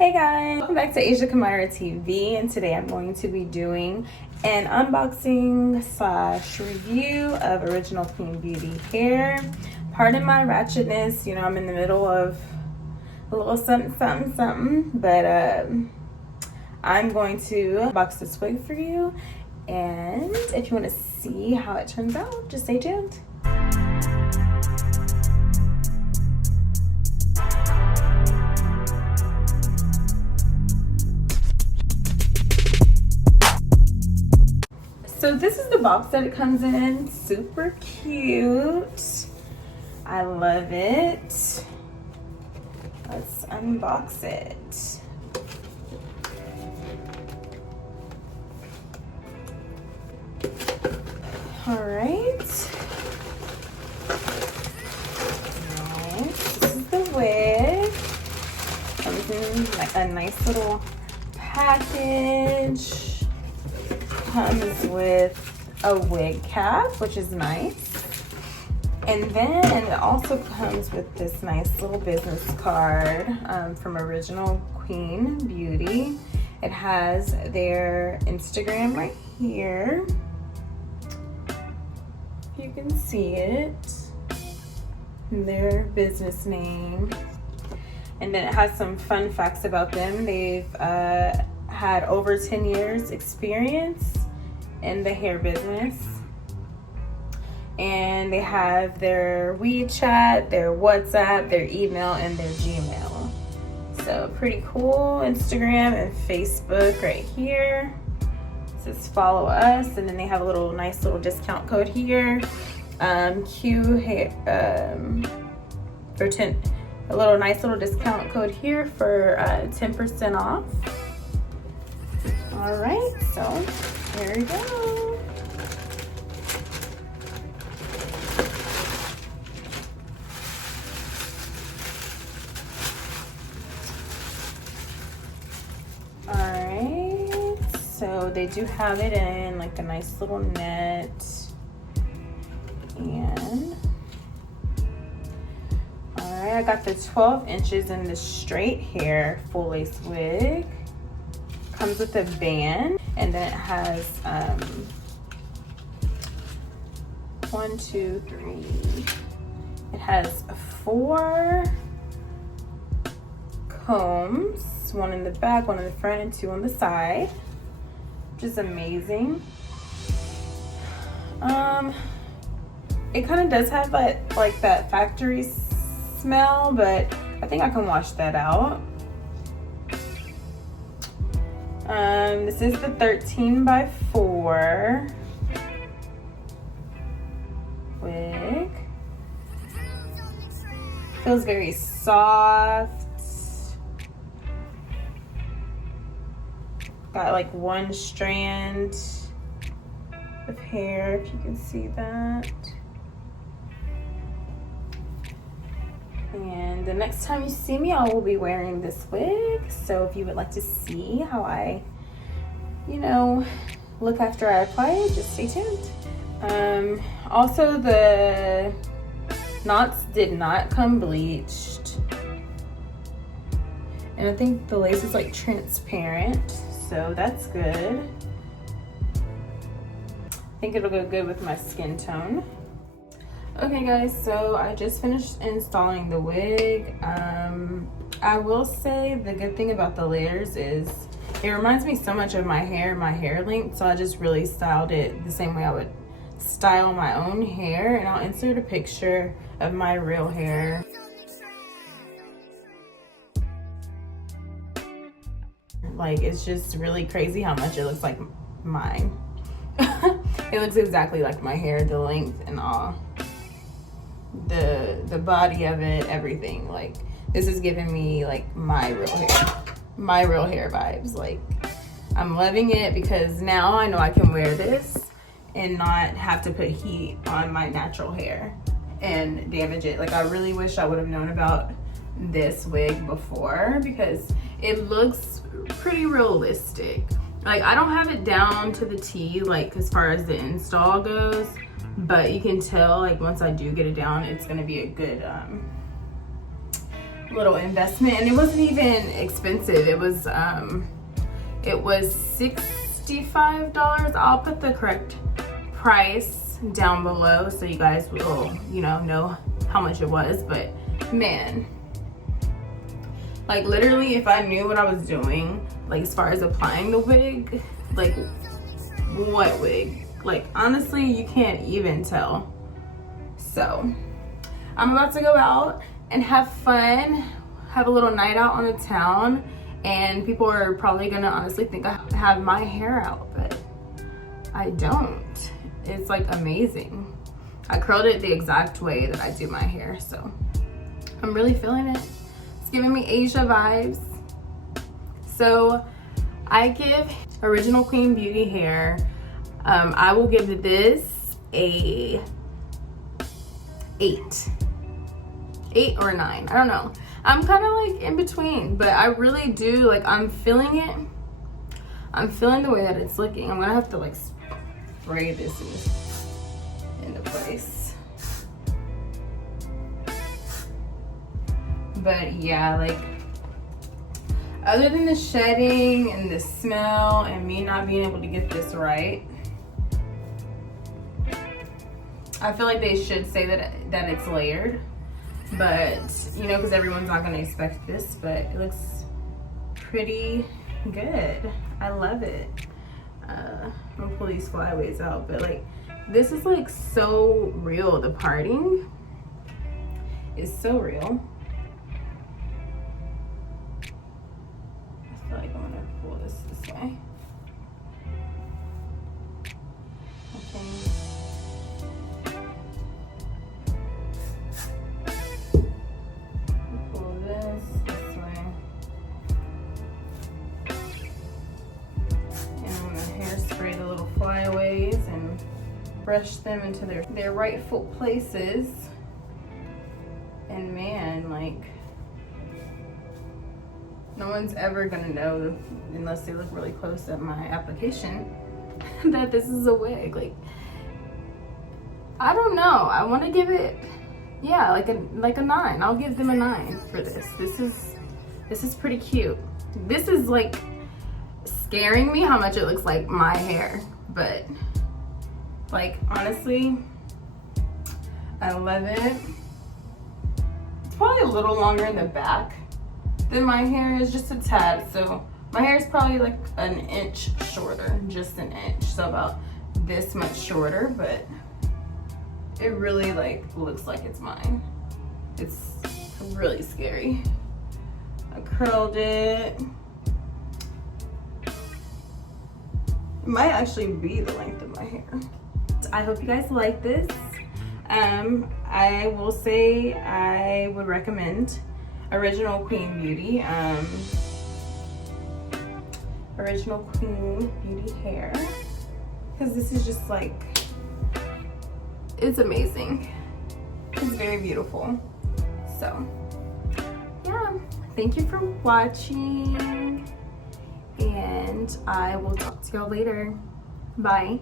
Hey guys, welcome back to Asia Kamara TV, and today I'm going to be doing an unboxing / review of Original Clean Beauty hair. Pardon my ratchetness, you know, I'm in the middle of a little something, but I'm going to unbox this wig for you, and if you want to see how it turns out, just stay tuned. So this is the box that it comes in. Super cute. I love it. Let's unbox it. All right. Nice. This is the wig. Comes in like a nice little package. Comes with a wig cap, which is nice, and then it also comes with this nice little business card from Original Clean Beauty. It has their Instagram right here, if you can see it, their business name, and then it has some fun facts about them. They've had over 10 years experience in the hair business, and they have their WeChat, their WhatsApp, their email, and their Gmail. So pretty cool. Instagram and Facebook right here. It says follow us, and then they have a little nice little discount code here. Q hair for 10. A little nice little discount code here for 10% off. All right, so there we go. All right, so they do have it in like a nice little net, and all right, I got the 12 inches in the straight hair full lace wig. Comes with a band, and then it has 1, 2, 3. It has 4 combs, 1 in the back, 1 in the front, and 2 on the side, which is amazing. It kind of does have like that factory smell, but I think I can wash that out. This is the 13x4 wig. Feels very soft. Got like 1 strand of hair, if you can see that. And the next time you see me, I will be wearing this wig. So if you would like to see how I, look after I apply it, just stay tuned. Also, the knots did not come bleached. And I think the lace is like transparent, so that's good. I think it'll go good with my skin tone. Okay guys, so I just finished installing the wig. I will say the good thing about the layers is it reminds me so much of my hair length, so I just really styled it the same way I would style my own hair, and I'll insert a picture of my real hair. Like, it's just really crazy how much it looks like mine. It looks exactly like my hair, the length and all. The body of it, everything. Like, this is giving me like my real hair vibes. Like, I'm loving it because now I know I can wear this and not have to put heat on my natural hair and damage it. Like, I really wish I would have known about this wig before because it looks pretty realistic. Like, I don't have it down to the T, like, as far as the install goes, but you can tell, like, once I do get it down, it's gonna be a good little investment, and it wasn't even expensive. It was $65. I'll put the correct price down below so you guys will, you know how much it was. But man, like literally, if I knew what I was doing, like as far as applying the wig, like what wig, like honestly, you can't even tell. So I'm about to go out and have fun, have a little night out on the town, and people are probably gonna honestly think I have my hair out, but I don't. It's like amazing. I curled it the exact way that I do my hair, so I'm really feeling it. It's giving me Asia vibes. So I give Original Queen Beauty hair, I will give this a 8 or 9. I don't know. I'm kind of like in between, but I really do, like, I'm feeling it. I'm feeling the way that it's looking. I'm gonna have to like spray this into place. But yeah, like other than the shedding and the smell and me not being able to get this right, I feel like they should say that it's layered, but you know, because everyone's not going to expect this, but it looks pretty good. I love it. I'm gonna pull these flyaways out, but like this is like so real. The parting is so real. I feel like I'm gonna pull this way. Okay. Pull this way. And I'm gonna hairspray the little flyaways and brush them into their rightful places. And man, like, no one's ever gonna know unless they look really close at my application that this is a wig. Like, I don't know. I want to give it, yeah, like a 9. I'll give them a 9 for this. This is pretty cute. This is like scaring me how much it looks like my hair, but like honestly, I love it. It's probably a little longer in the back than my hair is, just a tad. So my hair is probably like an inch shorter, just an inch. So about this much shorter, but it really like looks like it's mine. It's really scary. I curled it. It might actually be the length of my hair. I hope you guys like this. I will say I would recommend Original Queen Beauty. Original Queen Beauty hair, because this is just like, it's amazing. It's very beautiful. So yeah, thank you for watching, and I will talk to y'all later. Bye.